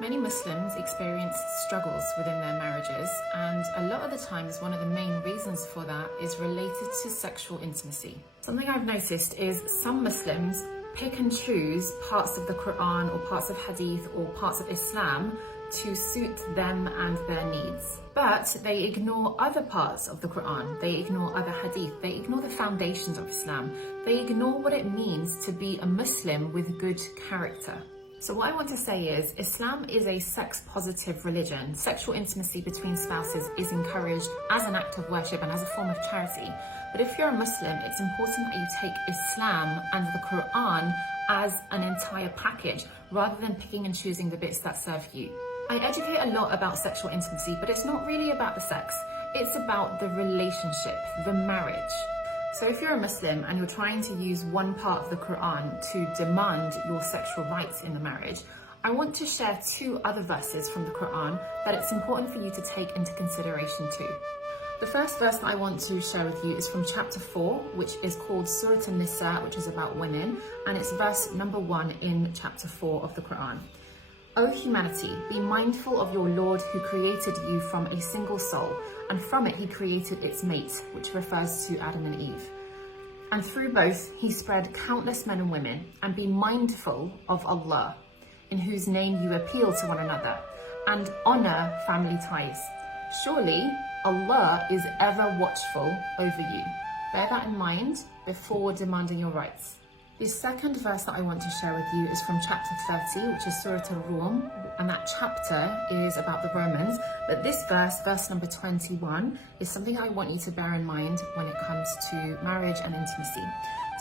Many Muslims experience struggles within their marriages, and a lot of the times one of the main reasons for that is related to sexual intimacy. Something I've noticed is some Muslims pick and choose parts of the Quran or parts of Hadith or parts of Islam to suit them and their needs. But they ignore other parts of the Quran, they ignore other Hadith, they ignore the foundations of Islam, they ignore what it means to be a Muslim with good character. So what I want to say is, Islam is a sex-positive religion. Sexual intimacy between spouses is encouraged as an act of worship and as a form of charity. But if you're a Muslim, it's important that you take Islam and the Quran as an entire package, rather than picking and choosing the bits that serve you. I educate a lot about sexual intimacy, but it's not really about the sex. It's about the relationship, the marriage. So if you're a Muslim and you're trying to use one part of the Quran to demand your sexual rights in the marriage, I want to share two other verses from the Quran that it's important for you to take into consideration too. The first verse that I want to share with you is from chapter 4, which is called Surah An-Nisa, which is about women, and it's verse number 1 in chapter 4 of the Quran. O humanity, be mindful of your Lord who created you from a single soul, and from it he created its mate, which refers to Adam and Eve. And through both he spread countless men and women, and be mindful of Allah, in whose name you appeal to one another, and honor family ties. Surely Allah is ever watchful over you. Bear that in mind before demanding your rights. The second verse that I want to share with you is from chapter 30, which is Surah Al-Rum, and that chapter is about the Romans. But this verse number 21, is something I want you to bear in mind when it comes to marriage and intimacy.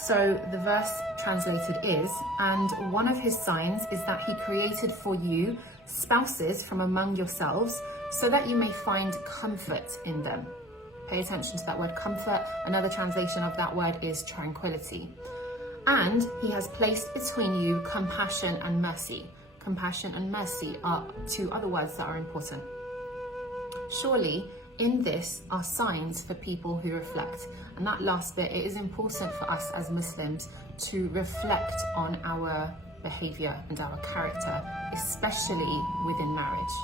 So the verse translated is, and one of his signs is that he created for you spouses from among yourselves, so that you may find comfort in them. Pay attention to that word comfort. Another translation of that word is tranquility. And he has placed between you compassion and mercy. Compassion and mercy are two other words that are important. Surely in this are signs for people who reflect. And that last bit, it is important for us as Muslims to reflect on our behavior and our character, especially within marriage.